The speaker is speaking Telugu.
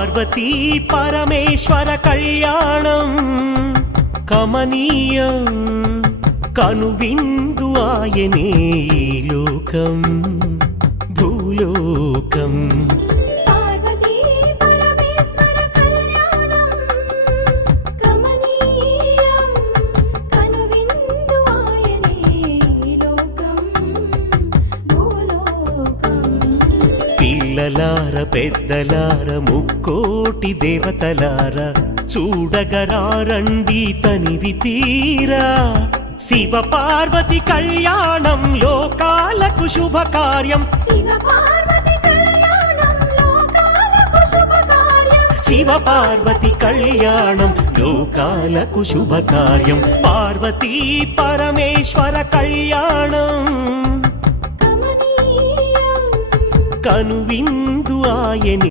పార్వతీ పరమేశ్వర కళ్యాణం కమనీయం కనువిందు ఆయనే ఈ లోకం భూలోకం. పార్వతీ పరమేశ్వర కళ్యాణం కమనీయం కనువిందు ఆయనే ఈ లోకం భూలోకం. పిల్లలార పెద్దలార ముక్కోటి దేవతలార చూడగరారండి తనివి తీరా శివ పార్వతి కళ్యాణం లోకాలకు శుభకార్యం. శివ పార్వతి కళ్యాణం లోకాలకు శుభకార్యం. శివ పార్వతి కళ్యాణం లోకాలకు శుభకార్యం. పార్వతీ పరమేశ్వర కళ్యాణం కమనీయం కనువిందు ఆయనే